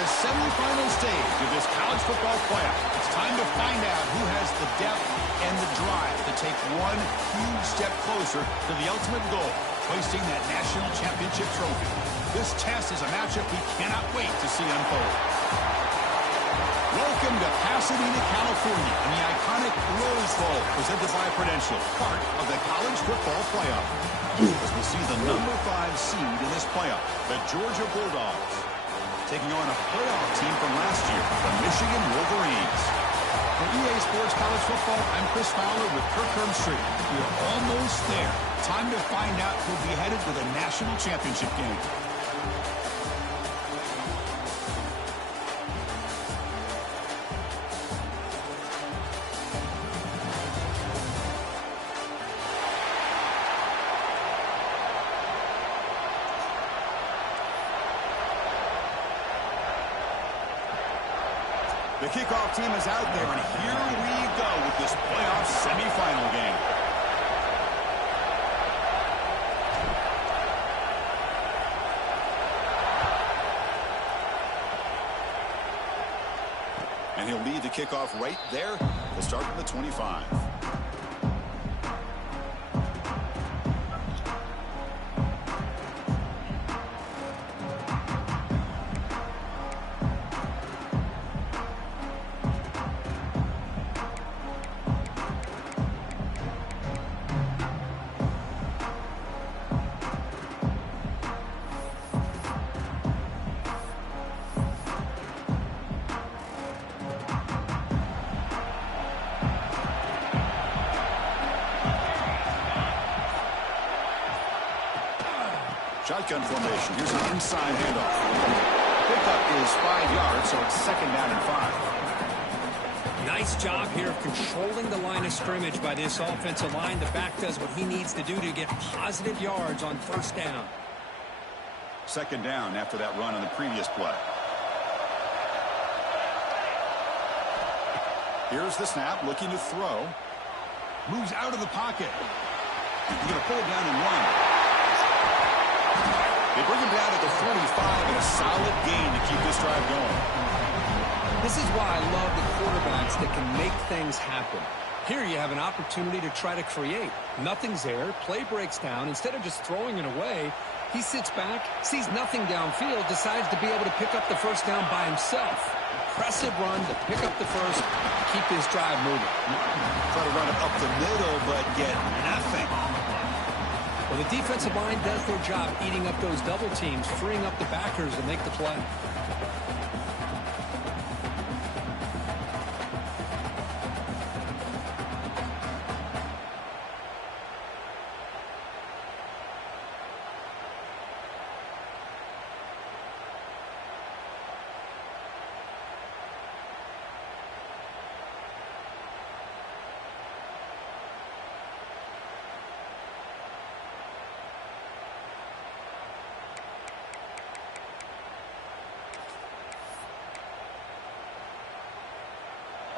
the semifinal stage of this college football playoff. It's time to find out who has the depth and the drive to take one huge step closer to the ultimate goal, hoisting that national championship trophy. This test is a matchup we cannot wait to see unfold. Welcome to Pasadena, California, and the iconic Rose Bowl, presented by Prudential, part of the college football playoff. As we see the number 5 seed in this playoff, the Georgia Bulldogs, taking on a playoff team from last year, the Michigan Wolverines. For EA Sports College Football, I'm Chris Fowler with Kirk Herbstreit. We're almost there. Time to find out who'll be headed to the national championship game. The kickoff team is out there, and here we go with this playoff semifinal game. And he'll lead the kickoff right there. We'll start from the 25. Shotgun formation. Here's an inside handoff. Pickup is 5 yards, so it's 2nd down and 5. Nice job here of controlling the line of scrimmage by this offensive line. The back does what he needs to do to get positive yards on 1st down. 2nd down after that run on the previous play. Here's the snap, looking to throw. Moves out of the pocket. He's going to pull it down and run. They bring him down at the 45, and a solid gain to keep this drive going. This is why I love the quarterbacks that can make things happen. Here you have an opportunity to try to create. Nothing's there. Play breaks down. Instead of just throwing it away, he sits back, sees nothing downfield, decides to be able to pick up the 1st down by himself. Impressive run to pick up the first, keep this drive moving. Try to run it up the middle, but get nothing. Well, the defensive line does their job eating up those double teams, freeing up the backers to make the play.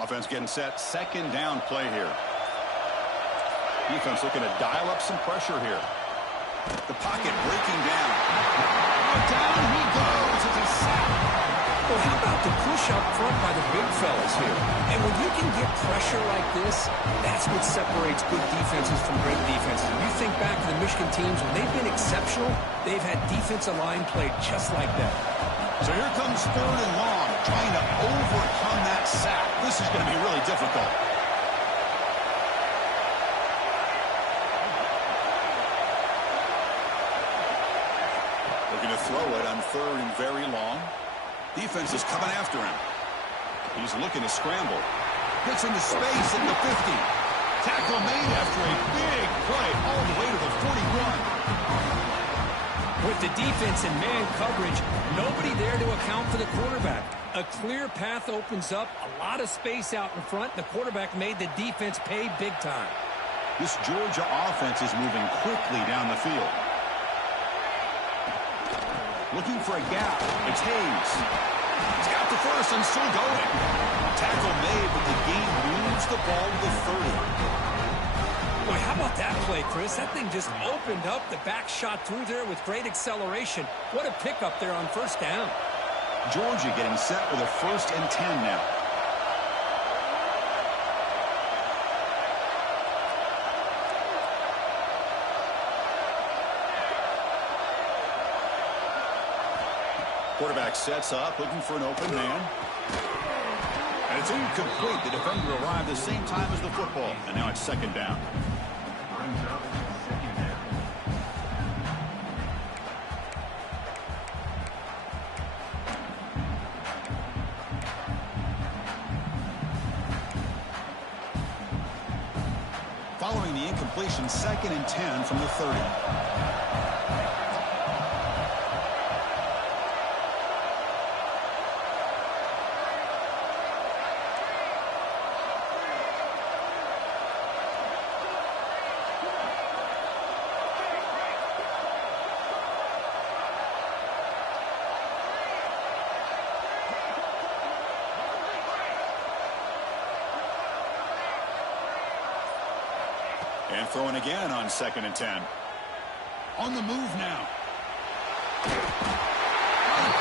Offense getting set. 2nd down play here. Defense looking to dial up some pressure here. The pocket breaking down. Down he goes. It's a sack. Well, how about the push up front by the big fellas here? And when you can get pressure like this, that's what separates good defenses from great defenses. You think back to the Michigan teams, when they've been exceptional, they've had defensive line played just like that. So here comes 3rd and long, trying to overcome that sack. This is going to be really difficult. Looking to throw it on 3rd and very long. Defense is coming after him. He's looking to scramble. Gets into space at the 50. Tackle made after a big play all the way to the 41. With the defense and man coverage, nobody there to account for the quarterback. A clear path opens up, a lot of space out in front. The quarterback made the defense pay big time. This Georgia offense is moving quickly down the field. Looking for a gap. It's Hayes. He's got the first and still going. Tackle made, but the game moves the ball to the 30. Boy, how about that play, Chris? That thing just opened up. The back shot through there with great acceleration. What a pickup there on 1st down. Georgia getting set with a 1st and 10 now. Quarterback sets up, looking for an open man. And it's incomplete. The defender arrived the same time as the football. And now it's 2nd down. Following the incompletion, 2nd and 10 from the 30. And throwing again on 2nd and 10. On the move now.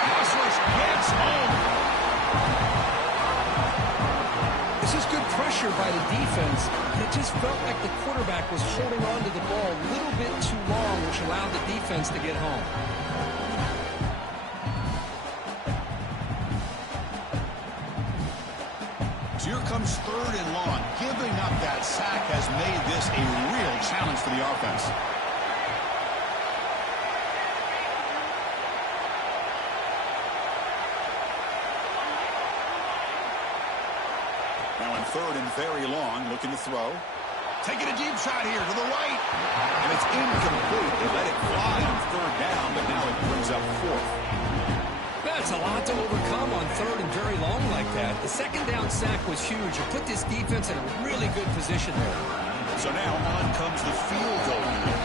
Pass rush gets home. This is good pressure by the defense. It just felt like the quarterback was holding on to the ball a little bit too long, which allowed the defense to get home. So here comes 3rd and long. Giving up that sack has made this a real challenge for the offense. Now in 3rd and very long, looking to throw. Taking a deep shot here to the right. And it's incomplete. They let it fly on 3rd down, but now it brings up 4th. That's a lot to overcome on 3rd and very long like that. The 2nd down sack was huge. It put this defense in a really good position there. So now on comes the field goal unit.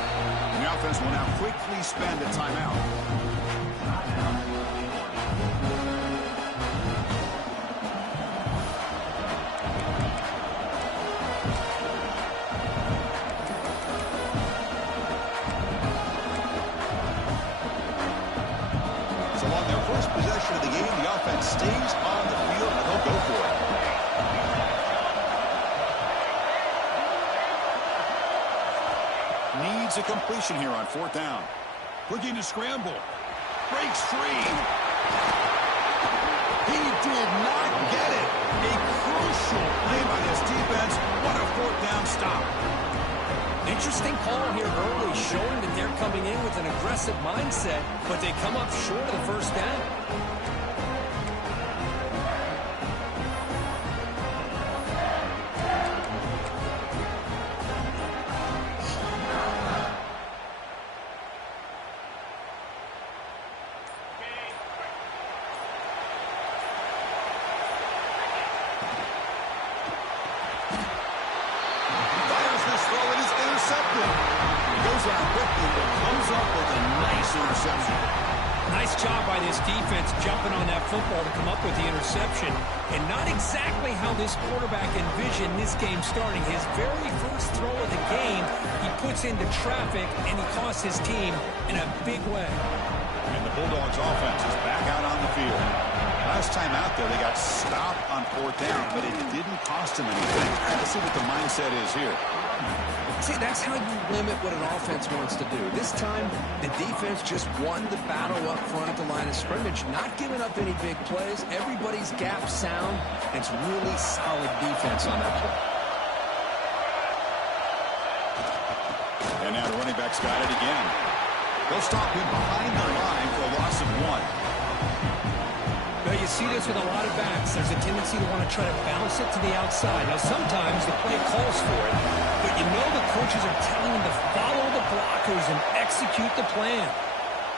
And the offense will now quickly spend a timeout. Possession of the game, the offense stays on the field, and they'll go for it. Needs a completion here on 4th down. Looking to scramble. Breaks free. He did not get it. A crucial play by this defense. What a 4th down stop. Interesting call here early, showing that they're coming in with an aggressive mindset, but they come up short of the 1st down. Nice job by this defense jumping on that football to come up with the interception. And not exactly how this quarterback envisioned this game starting. His very first throw of the game, he puts into traffic, and he costs his team in a big way. And the Bulldogs offense is back out on the field. Last time out there, they got stopped on 4th down, but it didn't cost them anything. Let's see what the mindset is here. See, that's how you limit what an offense wants to do. This time, the defense just won the battle up front at the line of scrimmage, not giving up any big plays. Everybody's gap sound. It's really solid defense on that play. And now the running back's got it again. They'll stop him behind the line for a loss of 1. Well, you see this with a lot of backs. There's a tendency to want to try to bounce it to the outside. Now, sometimes the play calls for it, but you know the coaches are telling them to follow the blockers and execute the plan.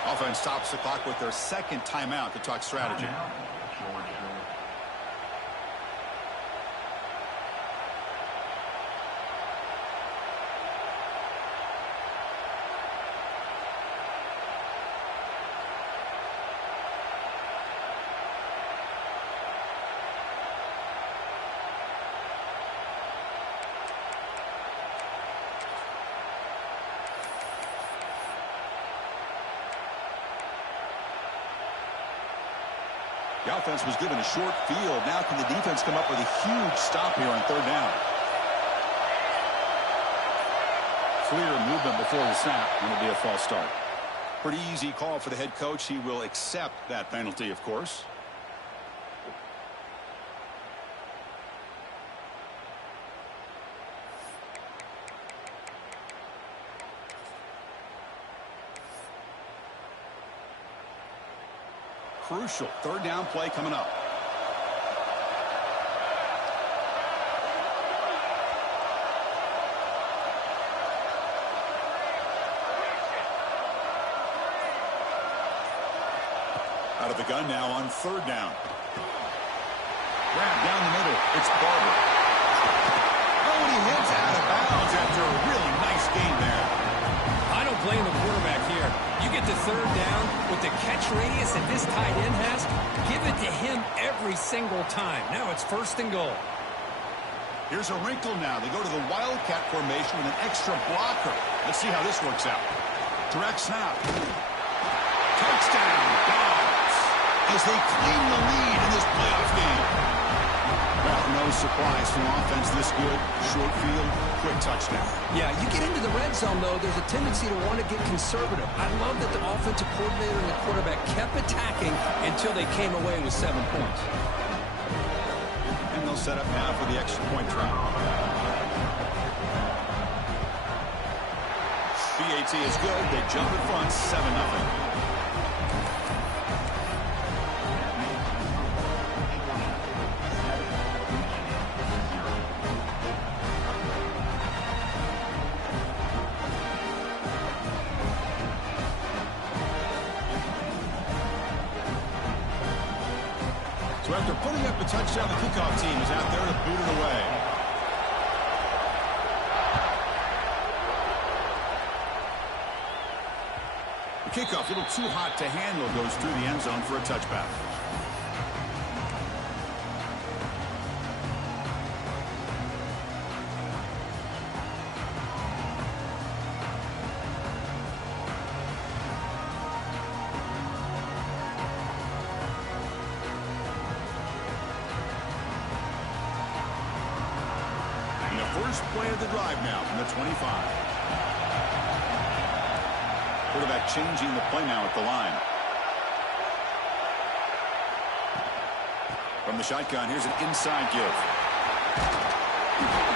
Offense stops the clock with their 2nd timeout to talk strategy. The offense was given a short field. Now can the defense come up with a huge stop here on third down? Clear movement before the snap, and it'll be a false start. Pretty easy call for the head coach. He will accept that penalty, of course. Crucial third down play coming up. Out of the gun now on third down. Grab down the middle. It's Barber. Oh, and he hits out of bounds after a really nice game there. I don't blame the quarterback here. You get to third down with the catch radius that this tight end has, give it to him every single time. Now it's first and goal. Here's a wrinkle now. They go to the Wildcat formation with an extra blocker. Let's see how this works out. Direct snap. Touchdown, Dogs, as they claim the lead in this playoff game. Well, no surprise from offense this good. Short field, quick touchdown. Yeah, you get into the red zone, though, there's a tendency to want to get conservative. I love that the offensive coordinator and the quarterback kept attacking until they came away with 7 points. And they'll set up now for the extra point try. BAT is good. They jump in front, 7-0. So after putting up a touchdown, the kickoff team is out there to boot it away. The kickoff, a little too hot to handle, goes through the end zone for a touchback. First play of the drive now from the 25. Quarterback changing the play now at the line. From the shotgun, here's an inside give.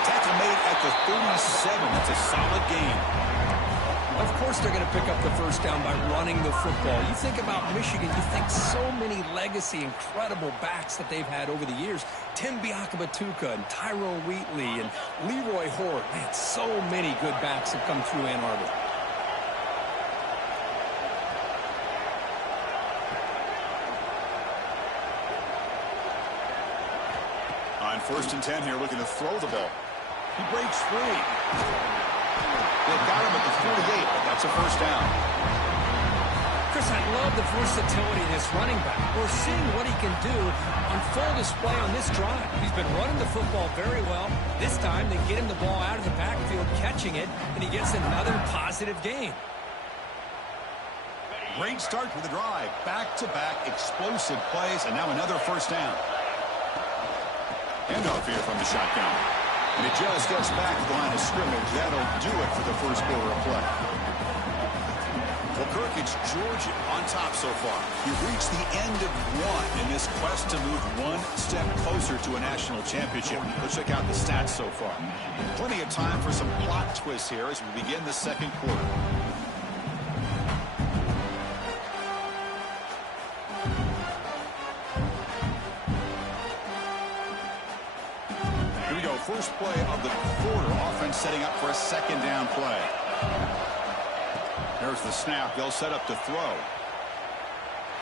Tackle made at the 37. That's a solid gain. Of course they're going to pick up the first down by running the football. You think about Michigan, you think so many legacy, incredible backs that they've had over the years. Tim Biakabatuka and Tyrone Wheatley and Leroy Hort. Man, so many good backs have come through Ann Arbor. On 1st and 10 here, looking to throw the ball. He breaks free. They've got him at the 48, but that's a first down. Chris, I love the versatility of this running back. We're seeing what he can do on full display on this drive. He's been running the football very well. This time, they get him the ball out of the backfield, catching it, and he gets another positive gain. Great start to the drive. Back-to-back explosive plays, and now another first down. Handoff here from the shotgun. And it just gets back to the line of scrimmage. That'll do it for the first quarter of play. Well, Kirk, it's Georgia on top so far. You've reached the end of one in this quest to move one step closer to a national championship. Let's check out the stats so far. Plenty of time for some plot twists here as we begin the second quarter. First play of the quarter, offense setting up for a second down play. There's the snap. They'll set up to throw.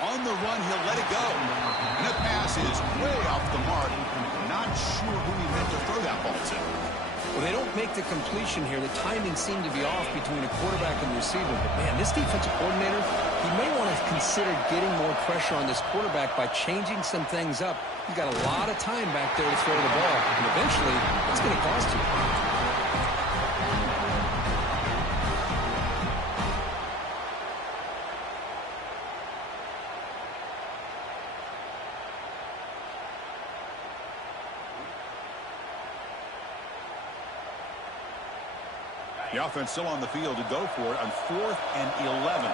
On the run, he'll let it go. And the pass is way off the mark. Not sure who he meant to throw that ball to. Well, they don't make the completion here. The timing seemed to be off between a quarterback and the receiver. But, man, this defensive coordinator, he may want to consider getting more pressure on this quarterback by changing some things up. He's got a lot of time back there to throw the ball. And eventually, it's going to cost you. The offense still on the field to go for it on 4th and 11.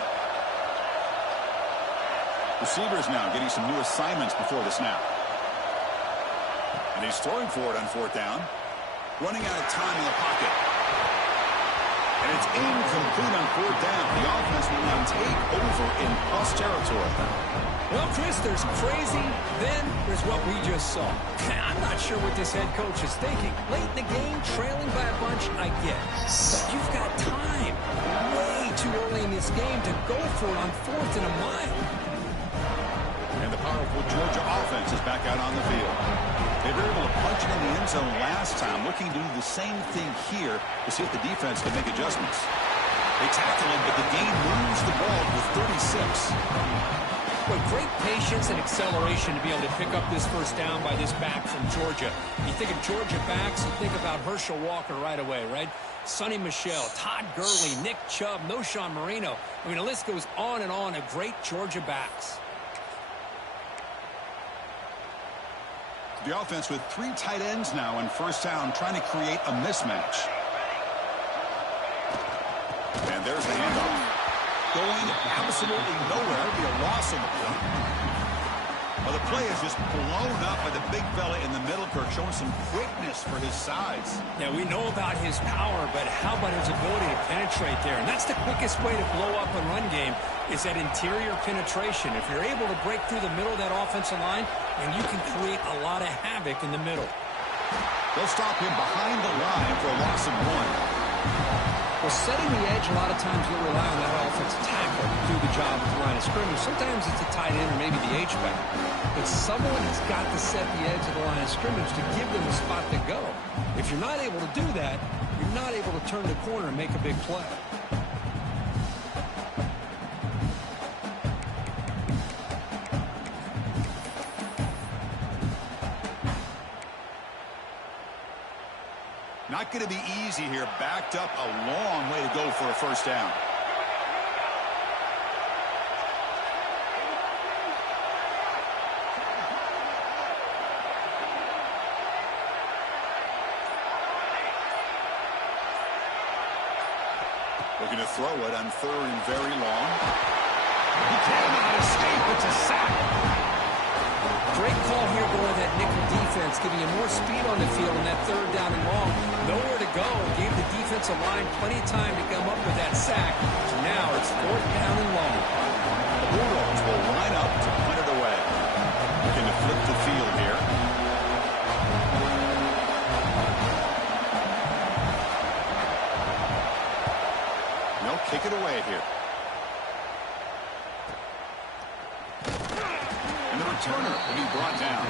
Receivers now getting some new assignments before the snap. And he's throwing for it on 4th down. Running out of time in the pocket. And it's incomplete on 4th down. The offense will now take over in plus territory. Well, Chris, there's crazy, then there's what we just saw. I'm not sure what this head coach is thinking. Late in the game, trailing by a bunch, I get. But you've got time, way too early in this game, to go for it on 4th and a mile. And the powerful Georgia offense is back out on the field. They were able to punch it in the end zone last time, looking to do the same thing here to see if the defense can make adjustments. They tackle him, but the game moves the ball with 36. With great patience and acceleration to be able to pick up this first down by this back from Georgia. You think of Georgia backs, you think about Herschel Walker right away, right? Sonny Michel, Todd Gurley, Nick Chubb, Noshawn Marino. I mean, the list goes on and on of great Georgia backs. The offense with 3 tight ends now in first down, trying to create a mismatch. And there's the handoff. Going absolutely nowhere. It'll be a loss on the play. Well, the play is just blown up by the big fella in the middle, Kirk, showing some quickness for his size. Yeah, we know about his power, but how about his ability to penetrate there? And that's the quickest way to blow up a run game, is that interior penetration. If you're able to break through the middle of that offensive line, then you can create a lot of havoc in the middle. They'll stop him behind the line for a loss of 1. Well, setting the edge, a lot of times you'll rely on that offensive tackle to do the job at the line of scrimmage. Sometimes it's a tight end or maybe the H-back. But someone has got to set the edge of the line of scrimmage to give them a spot to go. If you're not able to do that, you're not able to turn the corner and make a big play. Not going to be easy here. Backed up a long way to go for a first down. Looking to throw it on 3rd and very long. He cannot escape. It's a sack. Great call here going to that nickel defense, giving you more speed on the field on that 3rd down and long. Nowhere to go. Gave the defensive line plenty of time to come up with that sack. So now it's 4th down and long. The Bulldogs will line up to punt it away. Looking to flip the field here. They'll kick it away here. And the returner will be brought down.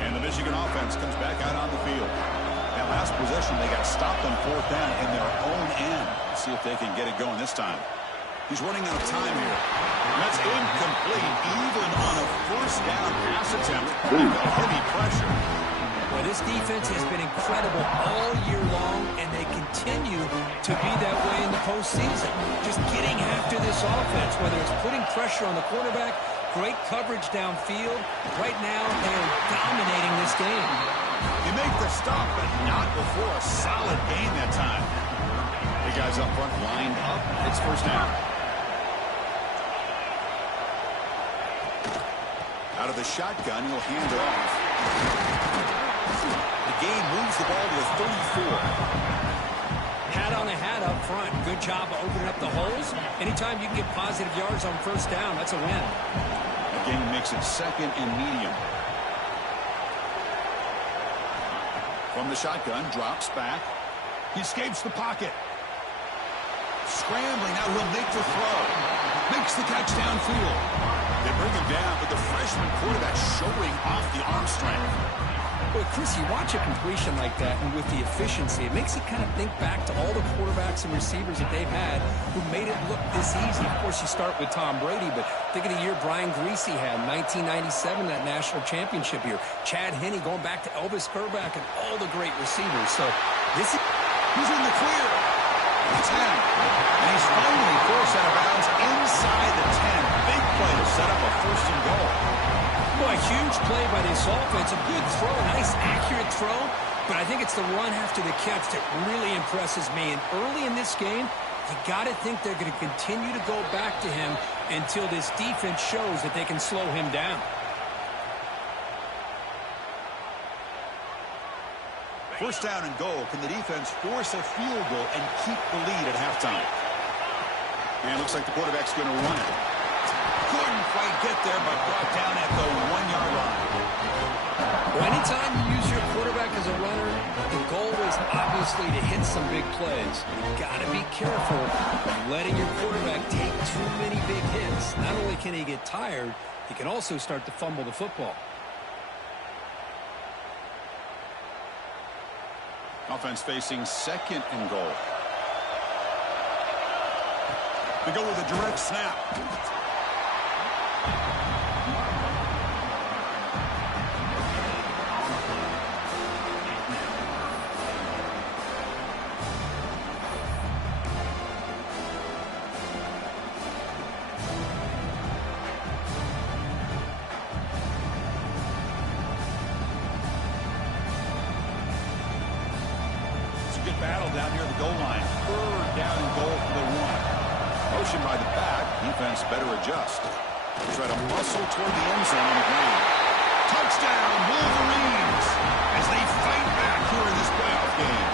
And the Michigan offense comes back out on the field. That last possession, they got stopped on 4th down in their own end. Let's see if they can get it going this time. He's running out of time here. That's incomplete, even on a first down pass attempt. They've got heavy pressure. Well, this defense has been incredible all year long, and they continue to be that way in the postseason. Just getting after this offense, whether it's putting pressure on the quarterback, great coverage downfield. Right now, they are dominating this game. They make the stop, but not before a solid game that time. The guys up front lined up. It's first down. Out of the shotgun, he'll hand it off. The game moves the ball to the 34. Hat on a hat up front. Good job of opening up the holes. Anytime you can get positive yards on first down, that's a win. The game makes it 2nd and medium. From the shotgun, drops back. He escapes the pocket. Scrambling, now he'll make the throw. Makes the catch downfield. They bring him down, but the freshman quarterback showing off the arm strength. Well, Chris, you watch a completion like that, and with the efficiency, it makes you kind of think back to all the quarterbacks and receivers that they've had who made it look this easy. Of course, you start with Tom Brady, but think of the year Brian Greasy had in 1997, that national championship year. Chad Henne going back to Elvis Kerback and all the great receivers. So He's in the clear. 10. And he's finally forced out of bounds inside the 10. Big play to set up a first and goal. Boy, huge play by this offense. A good throw, nice accurate throw. But I think it's the run after the catch that really impresses me. And early in this game, you got to think they're going to continue to go back to him until this defense shows that they can slow him down. First down and goal. Can the defense force a field goal and keep the lead at halftime? And it looks like the quarterback's going to run it. Couldn't quite get there, but brought down at the 1-yard line. Well, anytime you use your quarterback as a runner, the goal is obviously to hit some big plays. You've got to be careful of letting your quarterback take too many big hits. Not only can he get tired, he can also start to fumble the football. Offense facing second and goal. They go with a direct snap. Battle down near the goal line. Third down and goal for the 1. Motion by the back. Defense better adjust. Try to muscle toward the end zone on the ground. Touchdown, Wolverines, as they fight back here in this playoff game.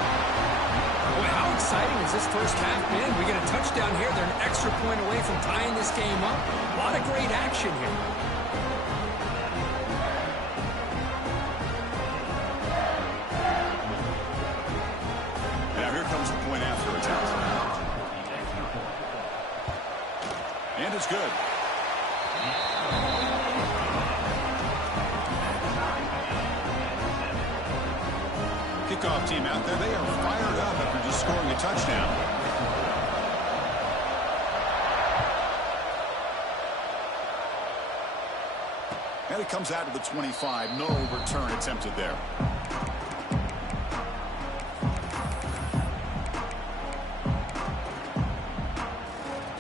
Boy, how exciting has this first half been? We get a touchdown here. They're an extra point away from tying this game up. A lot of great action here. And it's good. Kickoff team out there. They are fired up after just scoring a touchdown. And it comes out to the 25. No return attempted there.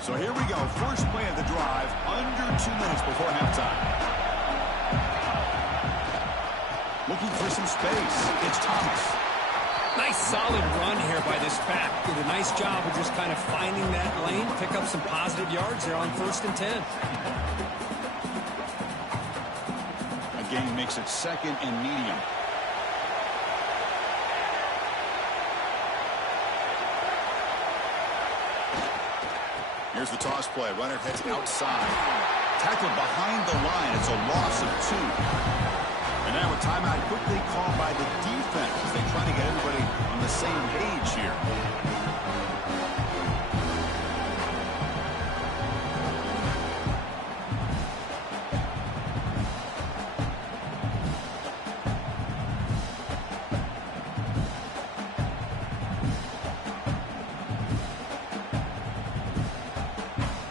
So here we go. First play of the drive, under 2 minutes before halftime. Looking for some space. It's Thomas. Nice solid run here by this back. Did a nice job of just kind of finding that lane, pick up some positive yards there on 1st and 10. Again, makes it second and medium. Here's the toss play. Runner heads outside. Tackled behind the line. It's a loss of 2. And now a timeout quickly called by the defense as they try to get everybody on the same page here.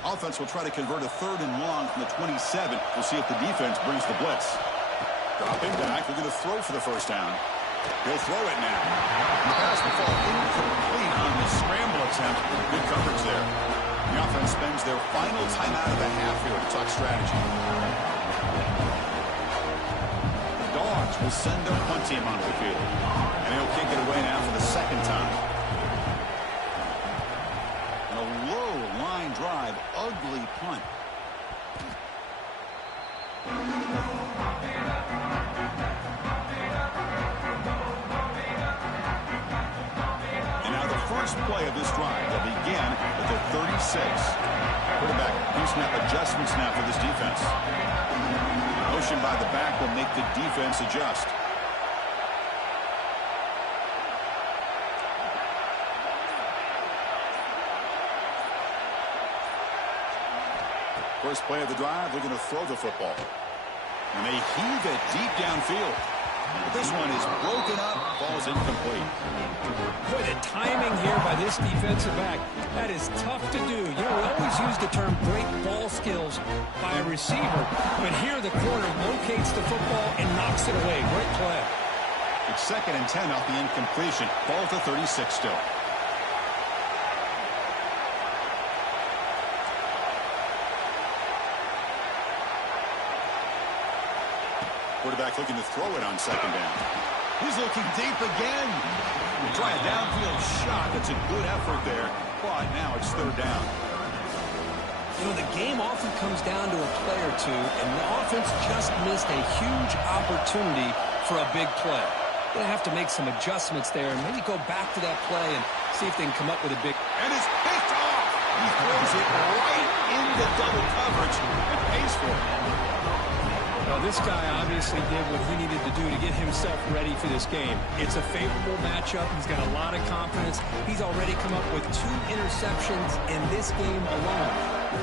Offense will try to convert a 3rd and long from the 27. We'll see if the defense brings the blitz. Dropping back. They're going to throw for the first down. He'll throw it now. The pass will fall incomplete on the scramble attempt. Good coverage there. The offense spends their final timeout of the half here to talk strategy. The Dogs will send their punt team onto the field. And he'll kick it away now for the second time. And a low line drive. Ugly punt. First play of this drive. They'll begin at the 36. Quarterback pre-snap adjustments now for this defense. Motion by the back will make the defense adjust. First play of the drive, they're going to throw the football. And they heave it deep downfield. But this one is broken up, falls incomplete. Boy, the timing here by this defensive back, that is tough to do. You know, we always use the term great ball skills by a receiver, but here the corner locates the football and knocks it away. Great play. It's 2nd and 10 off the incompletion. Ball to 36 still. Quarterback looking to throw it on 2nd down. He's looking deep again. Try a downfield shot. That's a good effort there. But now it's 3rd down. You know, the game often comes down to a play or two, and the offense just missed a huge opportunity for a big play. They're going to have to make some adjustments there and maybe go back to that play and see if they can come up with a big... And it's picked off. He throws it right into double coverage and pays for it. Well, this guy obviously did what he needed to do to get himself ready for this game. It's a favorable matchup. He's got a lot of confidence. He's already come up with 2 interceptions in this game alone.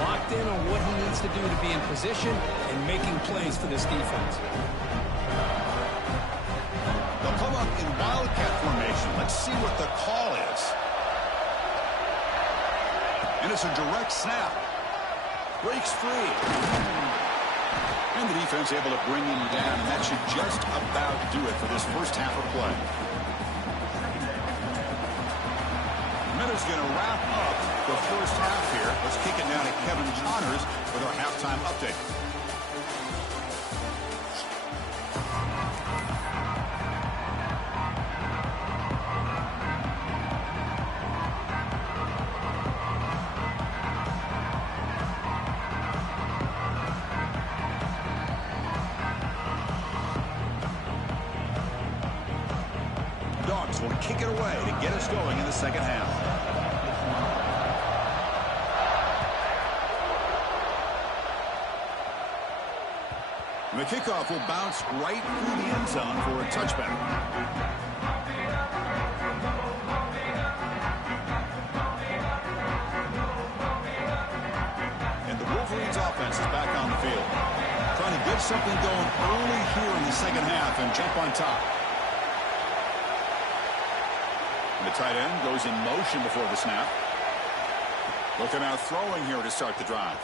Locked in on what he needs to do to be in position and making plays for this defense. They'll come up in wildcat formation. Let's see what the call is. And it's a direct snap. Breaks free. And the defense able to bring him down, and that should just about do it for this first half of play. Miller's going to wrap up the first half here. Let's kick it down to Kevin Connors with our halftime update. Dogs will kick it away to get us going in the second half. The kickoff will bounce right through the end zone for a touchback. And the Wolverines offense is back on the field. Trying to get something going early here in the second half and jump on top. And the tight end goes in motion before the snap. Looking out throwing here to start the drive.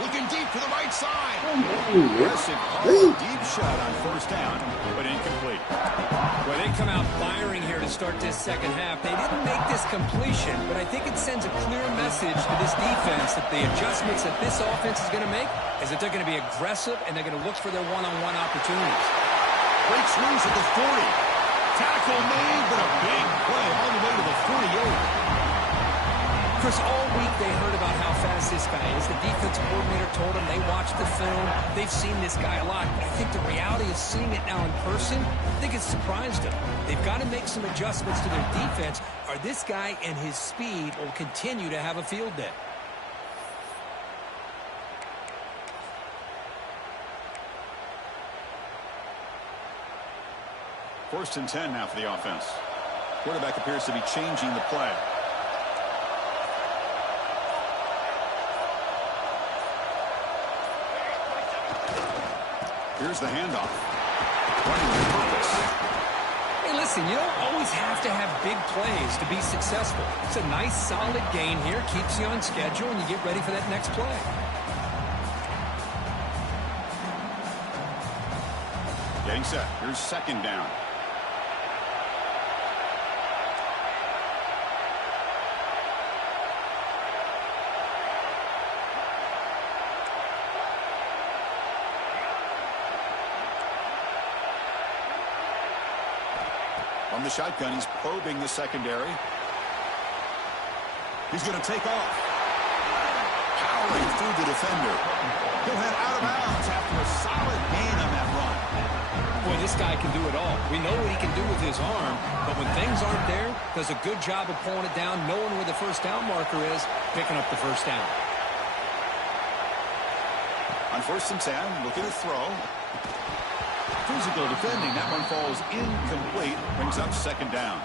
Looking deep to the right side. Aggressive deep shot on 1st down, but incomplete. Well, they come out firing here to start this second half. They didn't make this completion, but I think it sends a clear message to this defense that the adjustments that this offense is going to make is that they're going to be aggressive and they're going to look for their one-on-one opportunities. Great swings at the 40. Tackle made, but a big play all the way to the 48. Chris, all week they heard about how fast this guy is. The defensive coordinator told them they watched the film. They've seen this guy a lot. But I think the reality is seeing it now in person, I think it's surprised them. They've got to make some adjustments to their defense, or this guy and his speed will continue to have a field day. First and 10 now for the offense. Quarterback appears to be changing the play. Here's the handoff. Running with purpose. Hey, listen, you don't always have to have big plays to be successful. It's a nice, solid gain here. Keeps you on schedule, and you get ready for that next play. Getting set. Here's 2nd down. From the shotgun, he's probing the secondary. He's going to take off. Powering through the defender. He'll head out of bounds after a solid gain on that run. Boy, this guy can do it all. We know what he can do with his arm, but when things aren't there, does a good job of pulling it down, knowing where the 1st down marker is, picking up the 1st down. On 1st and 10, looking to throw. Physical defending. That one falls incomplete. Brings up 2nd down.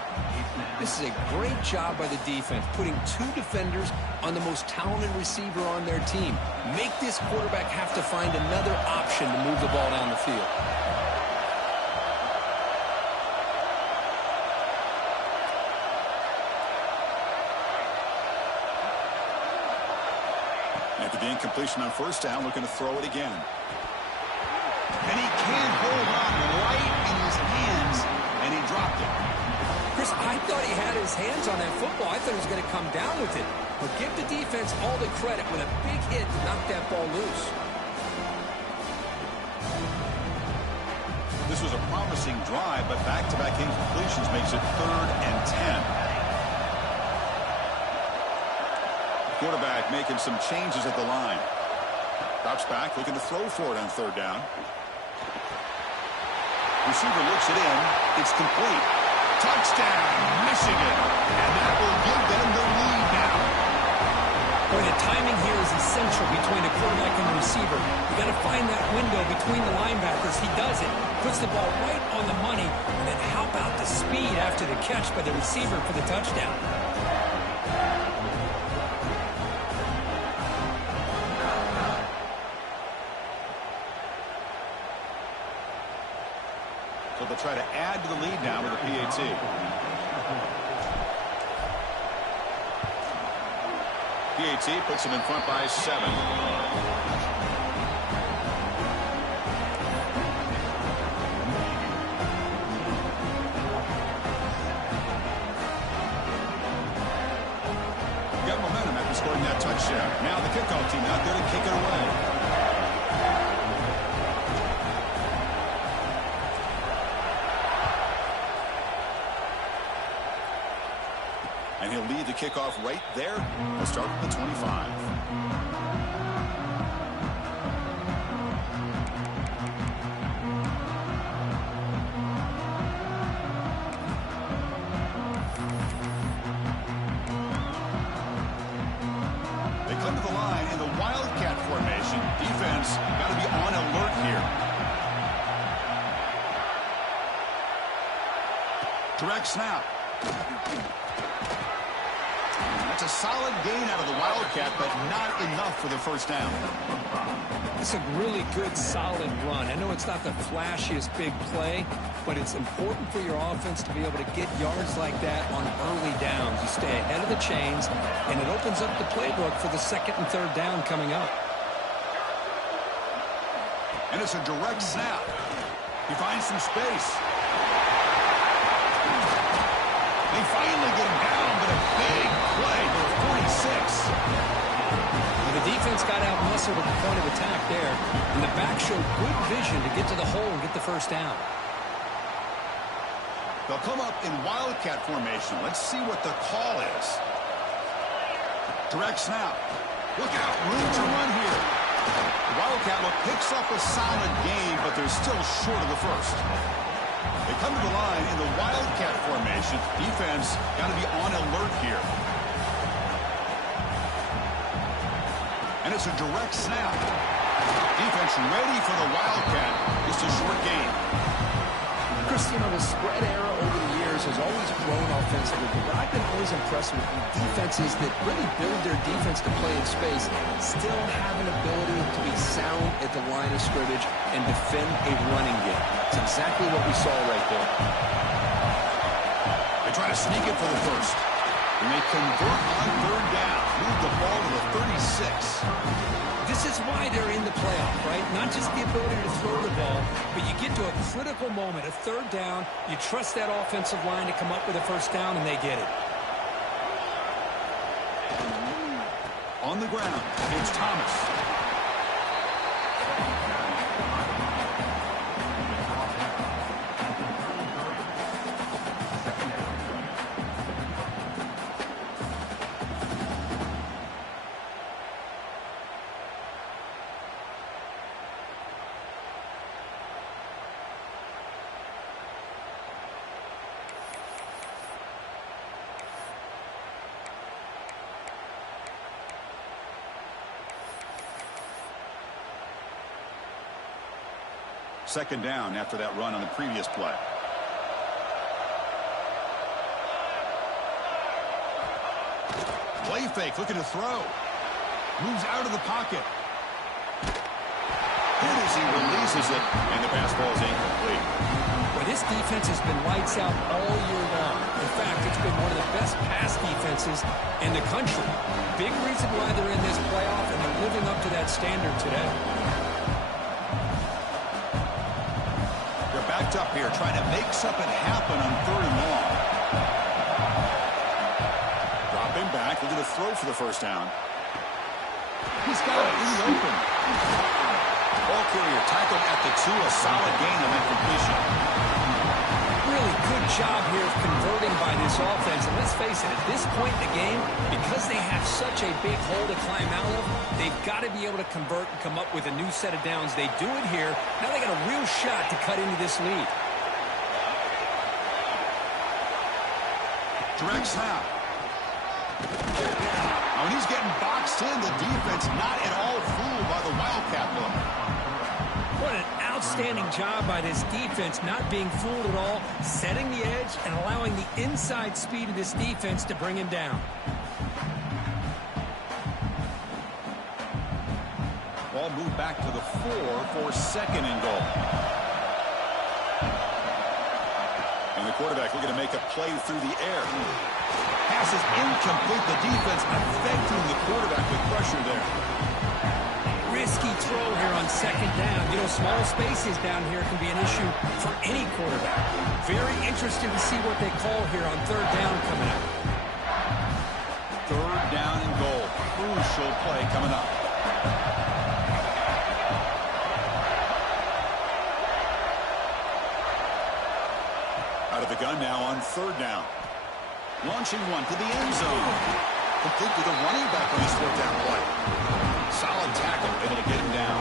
This is a great job by the defense, putting 2 defenders on the most talented receiver on their team. Make this quarterback have to find another option to move the ball down the field. After the incompletion on 1st down, looking to throw it again. And he can't hold on right in his hands, and he dropped it. Chris, I thought he had his hands on that football. I thought he was going to come down with it. But give the defense all the credit with a big hit to knock that ball loose. This was a promising drive, but back-to-back incompletions makes it 3rd and 10. Quarterback making some changes at the line. Drops back, looking to throw for it on 3rd down. Receiver looks it in. It's complete. Touchdown, Michigan. And that will give them the lead now. Boy, the timing here is essential between the quarterback and the receiver. You got to find that window between the linebackers. He does it. Puts the ball right on the money. And then how about the speed after the catch by the receiver for the touchdown? So they'll try to add to the lead now with a PAT. PAT puts them in front by 7. Got momentum after scoring that touchdown. Now the kickoff team out there to kick it away. And he'll lead the kickoff right there. We'll start with the 25. They come to the line in the Wildcat formation. Defense got to be on alert here. Direct snap. That's a solid gain out of the Wildcat, but not enough for the first down. It's a really good, solid run. I know it's not the flashiest big play, but it's important for your offense to be able to get yards like that on early downs. You stay ahead of the chains, and it opens up the playbook for the 2nd and 3rd down coming up. And it's a direct snap. He finds some space. They finally get him down, but a big play for 46. Well, the defense got out muscled at the point of attack there, and the back showed good vision to get to the hole and get the first down. They'll come up in Wildcat formation. Let's see what the call is. Direct snap. Look out, room to run here. The Wildcat picks up a solid gain, but they're still short of the first. They come to the line in the Wildcat formation. Defense got to be on alert here. And it's a direct snap. Defense ready for the Wildcat. Just a short gain. Chris, you know, the spread era over the years has always grown offensively, but I've been always impressed with defenses that really build their defense to play in space, still have an ability to be sound at the line of scrimmage and defend a running game. It's exactly what we saw right there. They try to sneak it for the first. And they convert on 3rd down. Move the ball to the 36. This is why they're in the playoff, right? Not just the ability to throw the ball, but you get to a critical moment, a 3rd down. You trust that offensive line to come up with a first down, and they get it. On the ground, it's Thomas. Second down after that run on the previous play. Play fake, looking to throw. Moves out of the pocket. Hit as he releases it, and the pass ball is incomplete. Well, this defense has been lights out all year long. In fact, it's been one of the best pass defenses in the country. Big reason why they're in this playoff, and they're living up to that standard today. They're backed up here, trying to make something happen on 3rd and long. Dropping back, looking to throw for the first down. He's got it in the open. Ball carrier tackled at the 2, a solid gain on that completion. Really good job here of converting by this offense. And let's face it, at this point in the game, because they have such a big hole to climb out of, they've got to be able to convert and come up with a new set of downs. They do it here. Now they got a real shot to cut into this lead. Direct snap. When he's getting boxed in, the defense not at all fooled by the Wildcat look. What an outstanding job by this defense, not being fooled at all, setting the edge and allowing the inside speed of this defense to bring him down. Ball moved back to the 4 for 2nd and goal. And the quarterback looking to make a play through the air. Pass is incomplete. The defense affecting the quarterback with pressure there. Risky throw here on 2nd down. You know, small spaces down here can be an issue for any quarterback. Very interested to see what they call here on 3rd down coming up. 3rd down and goal. Crucial play coming up. Out of the gun now on 3rd down. Launching one to the end zone. Complete with a running back on his 4th down play. Solid tackle, able to get him down.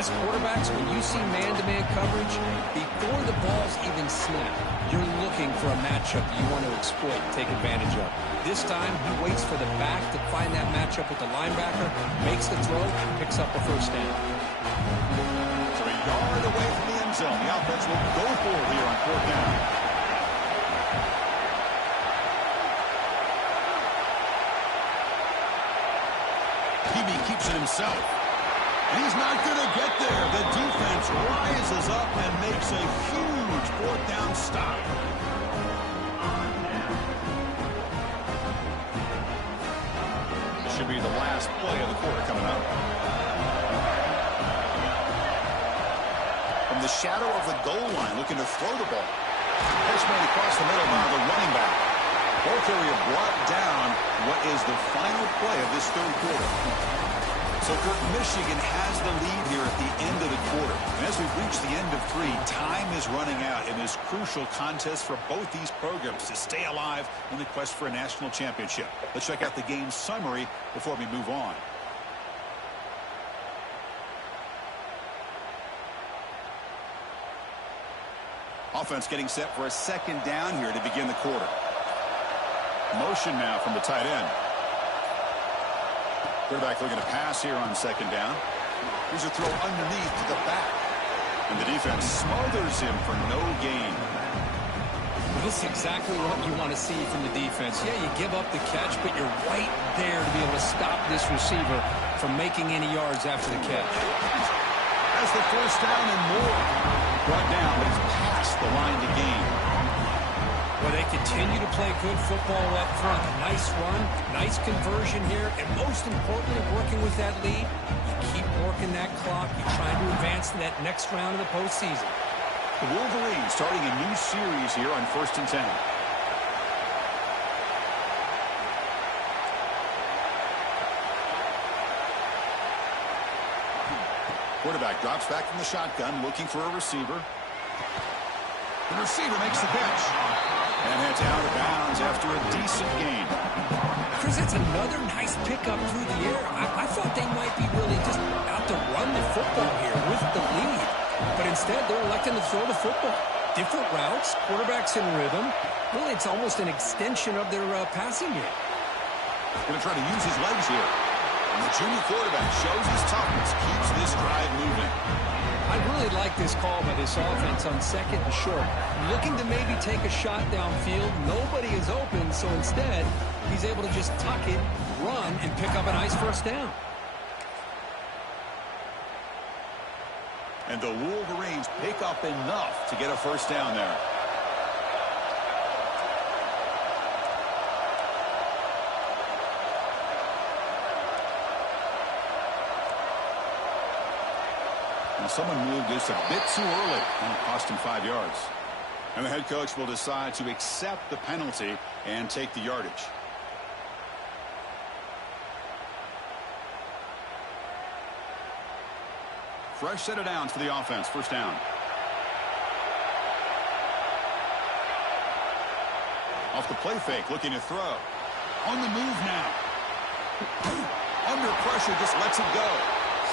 As quarterbacks, when you see man-to-man coverage, before the ball's even snapped, you're looking for a matchup that you want to exploit and take advantage of. This time, he waits for the back to find that matchup with the linebacker, makes the throw, picks up a 1st down. So a yard away from the end zone. The offense will go for it here on 4th down. Keeps it himself. And he's not going to get there. The defense rises up and makes a huge 4th down stop. This should be the last play of the quarter coming up. From the shadow of the goal line, looking to throw the ball. Pitch made across the middle by the running back. Ball carrier brought down what is the final play of this 3rd quarter. So Michigan has the lead here at the end of the quarter. And as we've reached the end of 3, time is running out in this crucial contest for both these programs to stay alive in the quest for a national championship. Let's check out the game summary before we move on. Offense getting set for a 2nd down here to begin the quarter. Motion now from the tight end. Quarterback looking to pass here on 2nd down. Here's a throw underneath to the back. And the defense smothers him for no gain. This is exactly what you want to see from the defense. Yeah, you give up the catch, but you're right there to be able to stop this receiver from making any yards after the catch. That's the 1st down and more. Brought down, but he's past the line to gain. Well, they continue to play good football up front. Nice run, nice conversion here, and most importantly, working with that lead, you keep working that clock. You're trying to advance to that next round of the postseason. The Wolverines starting a new series here on 1st and 10. Quarterback drops back from the shotgun, looking for a receiver. The receiver makes the catch. And heads out of bounds after a decent gain. Chris, it's another nice pickup through the air. I thought they might be really just out to run the football here with the lead. But instead, they're electing to throw the football. Different routes, quarterbacks in rhythm. Really, it's almost an extension of their passing game. Going to try to use his legs here. And the junior quarterback shows his toughness, keeps this drive moving. I really like this call by this offense on 2nd and short. Looking to maybe take a shot downfield. Nobody is open, so instead, he's able to just tuck it, run, and pick up a nice 1st down. And the Wolverines pick up enough to get a 1st down there. And someone moved just a bit too early, and it cost him 5 yards. And the head coach will decide to accept the penalty and take the yardage. Fresh set of downs for the offense. First down. Off the play fake, looking to throw. On the move now. Under pressure, just lets it go.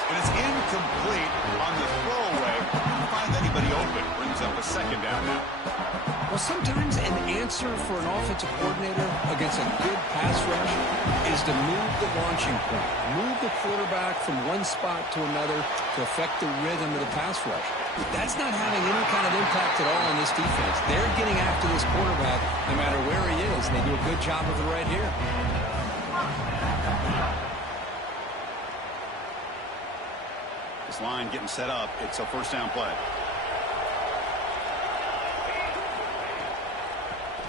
And it's incomplete on the throwaway. Can't find anybody open. Brings up a second down now. Well, sometimes an answer for an offensive coordinator against a good pass rush is to move the launching point. Move the quarterback from one spot to another to affect the rhythm of the pass rush. That's not having any kind of impact at all on this defense. They're getting after this quarterback no matter where he is, and they do a good job of it right here. This line getting set up. It's a first down play.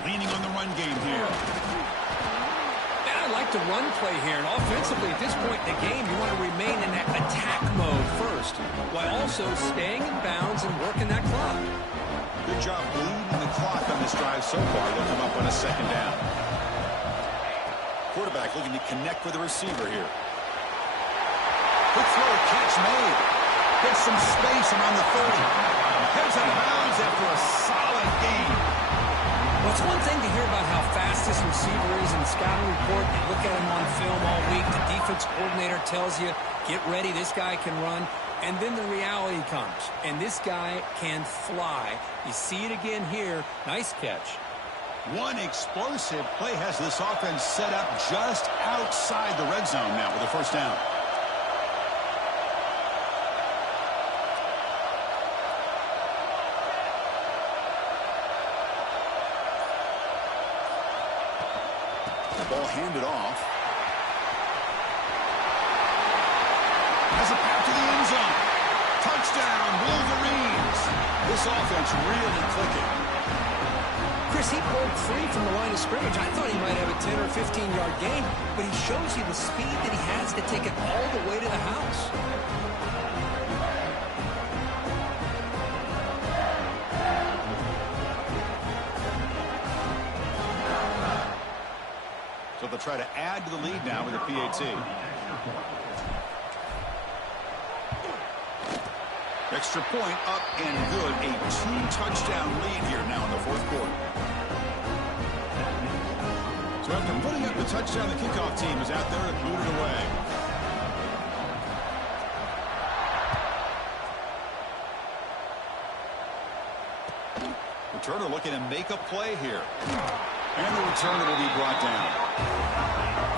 Leaning on the run game here. And I like the run play here. And offensively, at this point in the game, you want to remain in that attack mode first, while also staying in bounds and working that clock. Good job bleeding the clock on this drive so far. They'll come up on a second down. Quarterback looking to connect with the receiver here. Quick throw, catch made. Gets some space around the 30. Heads out of bounds after a solid gain. Well, it's one thing to hear about how fast this receiver is in the scouting report. You look at him on film all week. The defense coordinator tells you, get ready, this guy can run. And then the reality comes, and this guy can fly. You see it again here. Nice catch. One explosive play has this offense set up just outside the red zone now with a first down. Ball handed off. Has a pass to the end zone. Touchdown, Wolverines. This offense really clicking. Chris, he broke free from the line of scrimmage. I thought he might have a 10 or 15-yard gain, but he shows you the speed that he has to take it all the way to the house. So they'll try to add to the lead now with a PAT. Extra point up and good. A 2-touchdown lead here now in the fourth quarter. So after putting up the touchdown, the kickoff team is out there to boot it away. Returner looking to make a play here. And the returner will be brought down.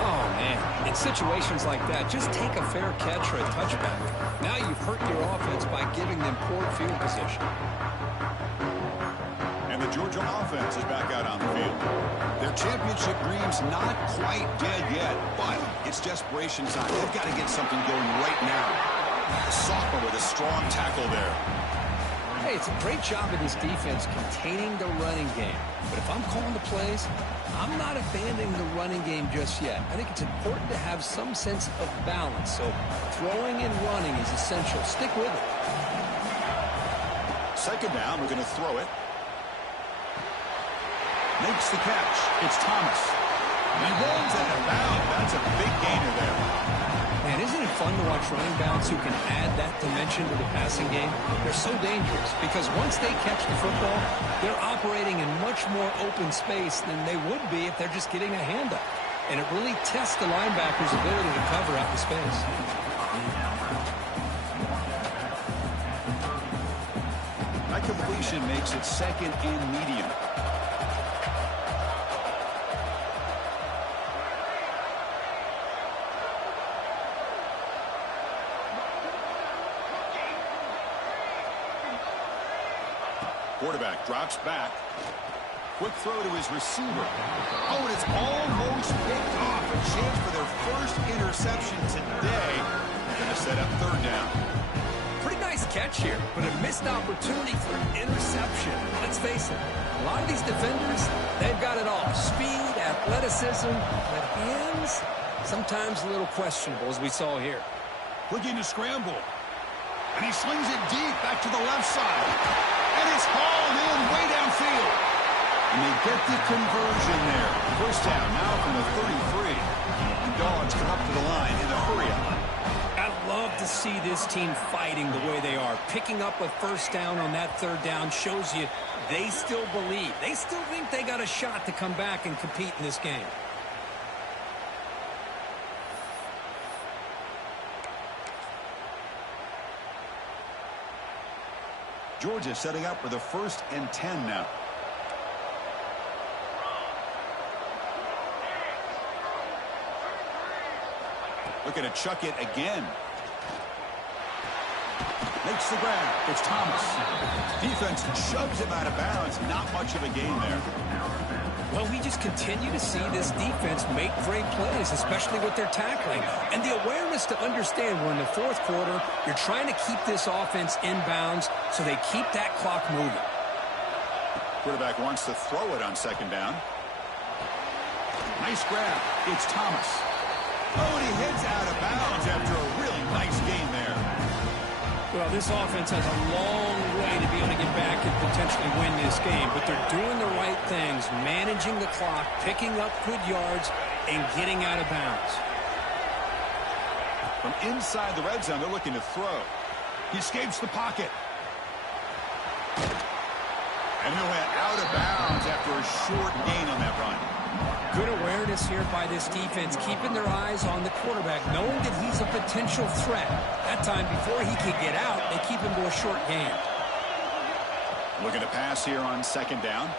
Oh, man. In situations like that, just take a fair catch or a touchback. Now you've hurt your offense by giving them poor field position. And the Georgia offense is back out on the field. Their championship dream's not quite dead yet, but it's desperation time. They've got to get something going right now. The sophomore with a strong tackle there. Hey, it's a great job of this defense containing the running game. But if I'm calling the plays, I'm not abandoning the running game just yet. I think it's important to have some sense of balance. So throwing and running is essential. Stick with it. Second down, we're going to throw it. Makes the catch. It's Thomas. He runs out of bounds. That's a big gainer there. Man, isn't it fun to watch running backs who can add that dimension to the passing game? They're so dangerous because once they catch the football, they're operating in much more open space than they would be if they're just getting a handoff. And it really tests the linebacker's ability to cover out the space. That completion makes it second and medium. Quarterback drops back. Quick throw to his receiver. Oh, and it's almost picked off. A chance for their first interception today. Going to set up third down. Pretty nice catch here, but a missed opportunity for an interception. Let's face it, a lot of these defenders, they've got it all. Speed, athleticism, but hands, sometimes a little questionable, as we saw here. Looking to scramble. And he slings it deep back to the left side. And it's hauled in way downfield. And they get the conversion there. First down now from the 33. The Dogs come up to the line in the hurry-up. I love to see this team fighting the way they are. Picking up a first down on that third down shows you they still believe. They still think they got a shot to come back and compete in this game. Georgia setting up for the 1st and 10 now. Looking to chuck it again. Makes the grab. It's Thomas. Defense shoves him out of bounds. Not much of a gain there. Well, we just continue to see this defense make great plays, especially with their tackling. And the awareness to understand we're in the fourth quarter, you're trying to keep this offense in bounds so they keep that clock moving. Quarterback wants to throw it on second down. Nice grab. It's Thomas. Oh, and he heads out of bounds after a really nice gain there. Well, this offense has a long way to be able to get back and potentially win this game, but they're doing the right things, managing the clock, picking up good yards, and getting out of bounds. From inside the red zone, they're looking to throw. He escapes the pocket. And he went out of bounds after a short gain on that run. Good awareness here by this defense, keeping their eyes on the quarterback, knowing that he's a potential threat. That time, before he could get out, they keep him to a short gain. Looking to pass here on second down.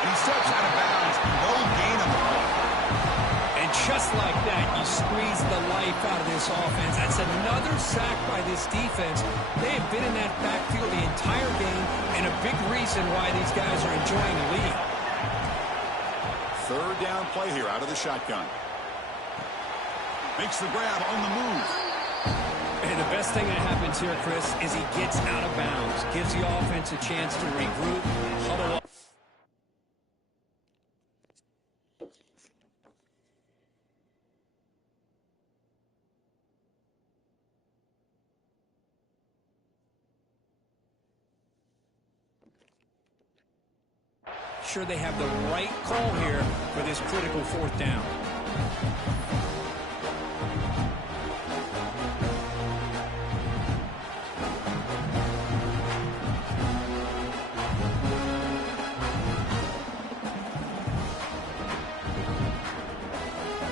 And he steps out of bounds. No gain on the play. And just like that, you squeeze the life out of this offense. That's another sack by this defense. They have been in that backfield the entire game, and a big reason why these guys are enjoying the lead. Third down play here out of the shotgun. Makes the grab on the move. And the best thing that happens here, Chris, is he gets out of bounds. Gives the offense a chance to regroup, huddle up. Sure they have the right call here for this critical fourth down.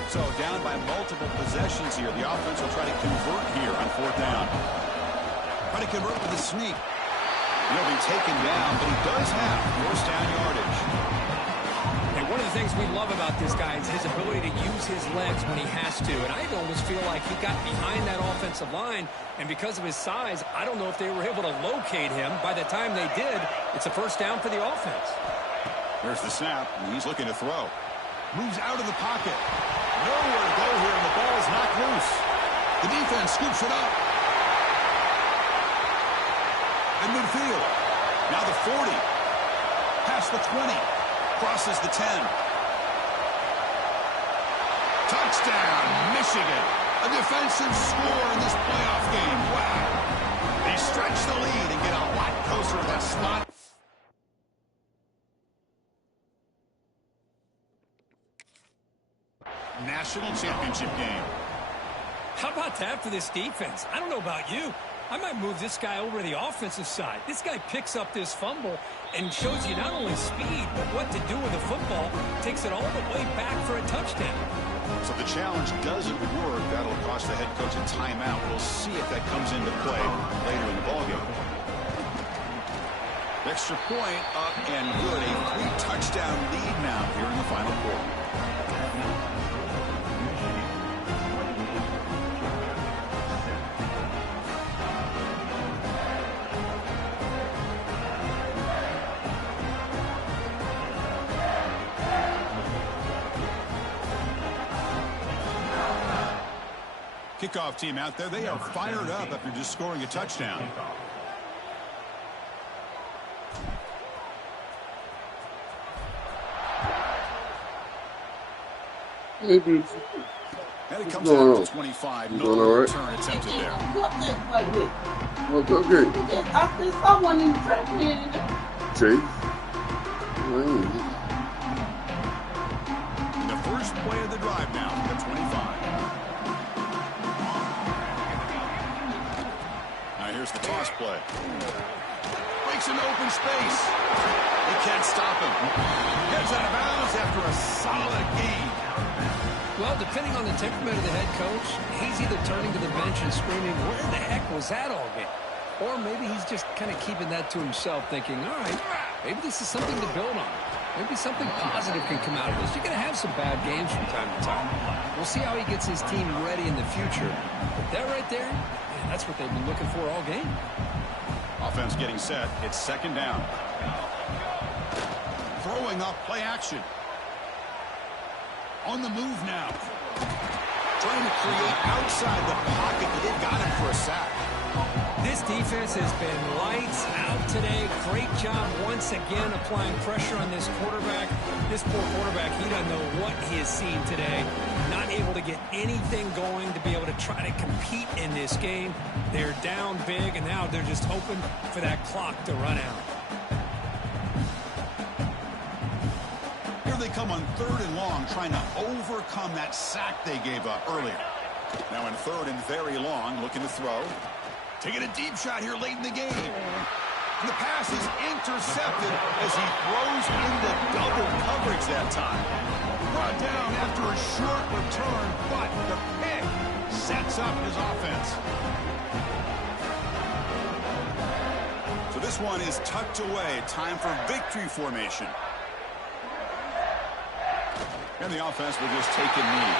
So down by multiple possessions here. The offense will try to convert here on fourth down. Try to convert with a sneak. He'll be taken down, but he does have first down yardage. And one of the things we love about this guy is his ability to use his legs when he has to. And I almost feel like he got behind that offensive line, and because of his size, I don't know if they were able to locate him. By the time they did, it's a first down for the offense. There's the snap, and he's looking to throw. Moves out of the pocket. Nowhere to go here, and the ball is knocked loose. The defense scoops it up. In midfield. Now the 40. Past the 20. Crosses the 10. Touchdown, Michigan. A defensive score in this playoff game. Wow. They stretch the lead and get a lot closer to that spot. National championship game. How about that for this defense? I don't know about you. I might move this guy over to the offensive side. This guy picks up this fumble and shows you not only speed, but what to do with the football. Takes it all the way back for a touchdown. So the challenge doesn't work. That'll cost the head coach a timeout. We'll see if that comes into play later in the ballgame. Extra point up and good. A 3-touchdown lead now here in the final quarter. Kickoff team out there. They are fired up after just scoring a touchdown. Maybe. And it comes going out on? to 25. You No doing all right? return attempted there. What's okay? Chase? The first play of the drive now at 25. Now here's the toss play. Breaks into open space. They can't stop him. Gets out of bounds after a solid gain. Well, depending on the temperament of the head coach, he's either turning to the bench and screaming, where the heck was that all game? Or maybe he's just kind of keeping that to himself, thinking, all right, maybe this is something to build on. Maybe something positive can come out of this. You're going to have some bad games from time to time. We'll see how he gets his team ready in the future. But that right there, man, that's what they've been looking for all game. Offense getting set. It's second down. Throwing up play action. On the move now. Trying to create outside the pocket, but they've got him for a sack. This defense has been lights out today. Great job once again applying pressure on this quarterback. This poor quarterback, he doesn't know what he has seen today. Not able to get anything going to be able to try to compete in this game. They're down big, and now they're just hoping for that clock to run out. Here they come on 3rd and long, trying to overcome that sack they gave up earlier. Now in 3rd and very long, looking to throw. Taking a deep shot here late in the game. And the pass is intercepted as he throws into double coverage that time. Brought down after a short return, but the pick sets up his offense. So this one is tucked away. Time for victory formation. And the offense will just take a knee.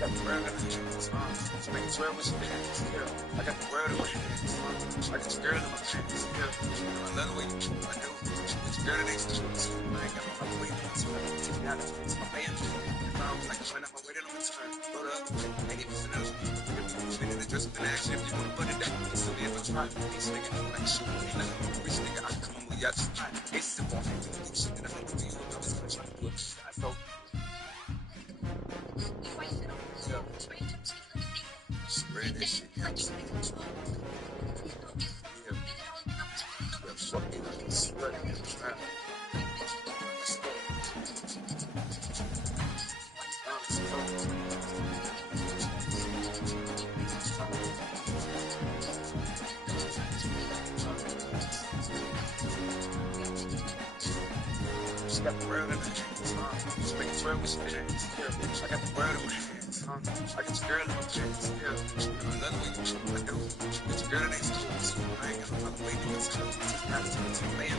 Got the world in my hands, just making sure what's next, yeah. I got the world in my hands, I got your girl in my hands, yeah. I love the way you do, I do. With your girl next to me, I ain't got no other way to take me out of this, my man. If I was like, when I'm waiting on my turn, go the other way, ain't even else. Spinning the dress with an action if you want to put it down. It's silly if I try. This nigga know like shit, ain't nothing. Rich nigga, I come with y'all just fine. It's simple, I do shit that I don't do you. I was gonna try to do it, I so. Yeah. Spread that shit. Yeah. Yeah, fuck it. I can spread it. Let's go. Just got the world in my hands, just making sure we spend it. Yeah, I got the world in my hands, I got your girl in my pants, yeah. Another way you do, I do. With your girl next to us, I ain't got no other way to do it. Take me out to the man.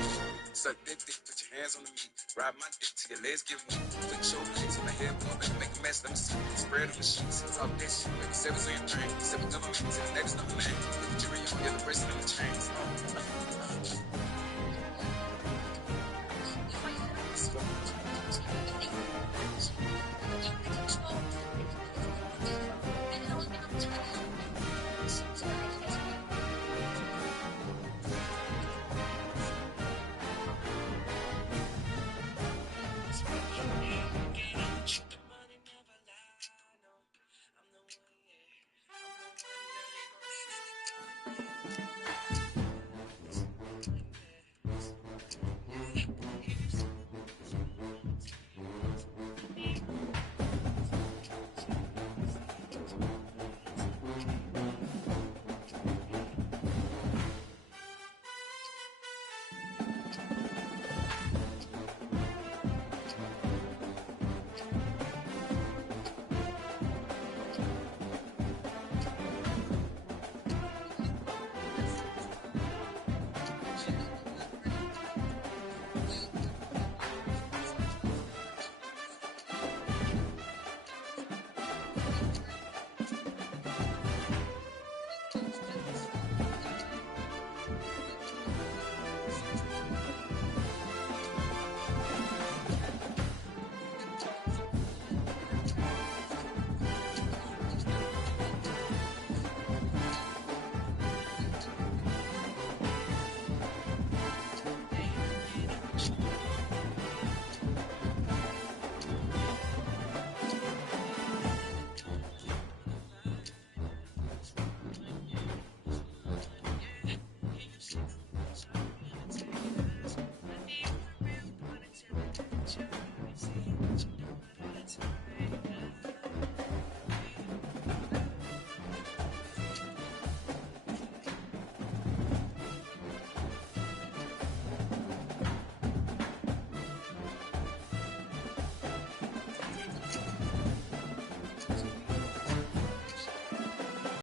Suck that dick, put your hands on the meat. Ride my dick till your legs get weak. Put your legs in my head, boy, baby, make a mess, let me see. Spread on the sheets, talk that shit, baby. Sevens on your brain, seven government, till the next number man. Put the jury on, you're the person on the chains.